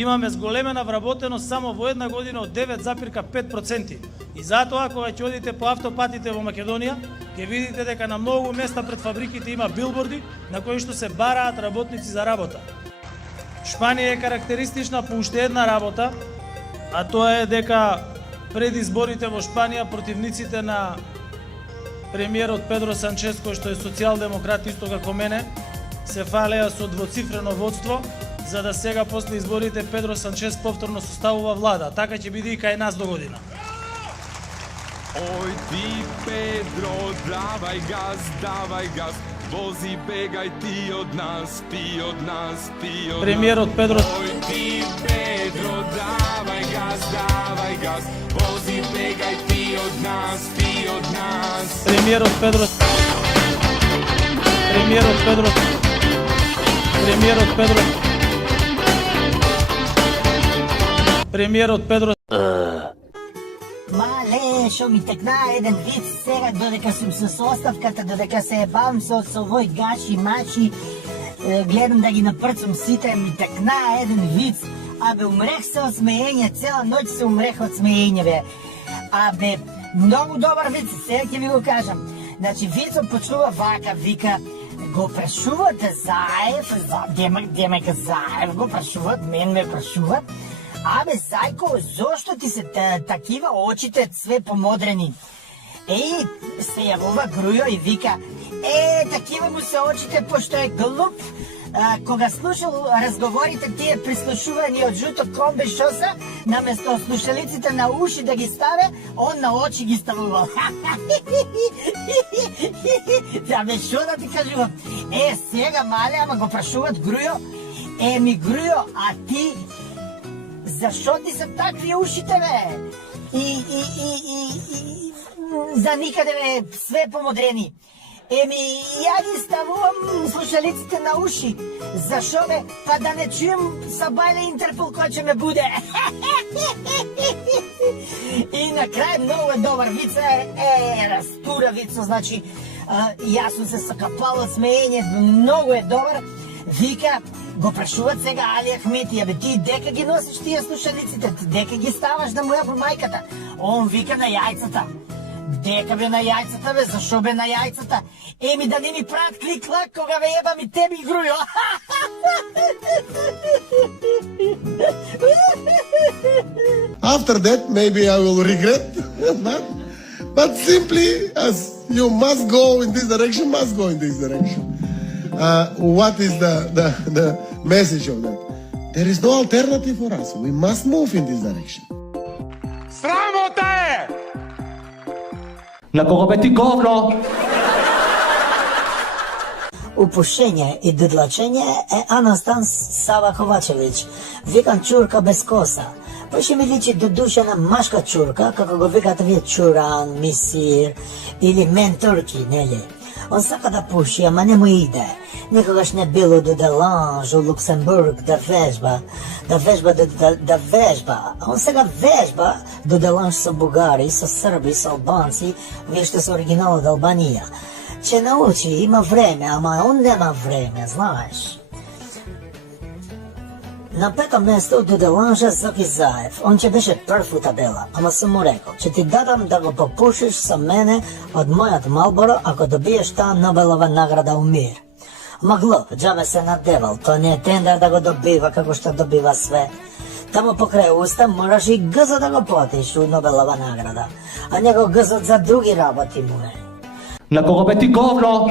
имаме зголемена вработеност само во една година од 9,5%. И затоа, кога ќе одите по автопатите во Македонија, ќе видите дека на многу места пред фабриките има билборди на кои што се бараат работници за работа. Шпанија е карактеристична по уште една работа, а тоа е дека пред изборите во Шпанија противниците на премиерот Педро Санчес, кој што е социјалдемократ исто како мене, се фалеа со двоцифрено водство, за да сега после изборите Педро Санчес повторно составува влада. Така ќе биде и кај нас до година. Oj ti Pedro, davaj gas, vozi, begaj ti od nas, pi od nas, pi od nas. Премиерот Педро... Oj ti Pedro, davaj gas, vozi, begaj ti od nas, pi od nas. Премиерот Педро... Премиерот Педро... Премиерот Педро... Премиерот Педро... Мале, шо ми текна еден виц сега, додека сум со оставката, додека се ебавам со овој гаши, мачи, гледам да ги напрцам сите, ми текна еден виц. Абе, умрех се од смеење, цела ноќ се умрех од смеење, бе. Абе, многу добар виц, сега ќе ви го кажам. Значи, вицот почнува вака, вика, го прашувате Заев, демека Заев го прашуват, мен ме прашуват. Абе, Зајко, зошто ти се такива очите све помодрени? Се јавува Грујо и вика, такива му се очите, пошто е глуп. Кога слушал разговорите тие прислушувани од жуто комбе шоса, наместо слушалиците на уши да ги ставе, он на очи ги ставувал. Абе, шо да ти кажувам? Сега мале, ама го прашуват Грујо. Ми Грујо, а ти зашо ти се такви ушите, бе? За никаде, бе, све помодрени. Ја ги ставувам слушалиците на уши. Зашо, бе? Па да не чуjem Сабајле Интерпол кој ќе ме буде. И на крај многу е добар вица, растура вица, значи, јас сум се сакапал од смеење, многу е добар. Вика, го прашуват сега Али Ахмети, абе ти дека ги носиш тие слушалиците, ти дека ги ставаш да му ја мајката? Он вика на јајцата. Дека бе на јајцата, бе, зашо бе на јајцата? Да не ми прават клик-клак кога ве ебам и тебе, Грујо. After that, maybe I will regret, but simply as you must go in this direction, must go in this direction. What is the message of that? There is no alternative for us. We must move in this direction. Sramota je! На кого бе ти говно? Упушење и дидлачење е Анастан Сава Ковачевиќ, викан чурка без коса. Поше ми личи до душа на машка чурка, како го викате вие чуран, мисир или мен турки, нели? Он сака да пуши, ама не му иде. Никогаш не било до Деланж, у Луксембург, да вежба. А он сега вежба до Деланж со бугари, со срби, со албанци, вие што се оригинал од Албанија. Че научи, има време, ама он нема време, знаеш. На пето место до Деланжа Зоки Заев. Он ќе беше прв у табела, ама сум му рекол, че ти дадам да го попушиш со мене од мојот Малборо ако добиеш таа Нобелова награда у мир. Ама глуп, џабе се надевал, тоа не е тендер да го добива како што добива све. Тамо покрај уста мораш и гзот да го платиш у Нобелова награда, а него гзот за други работи му е. На кого бе ти говно?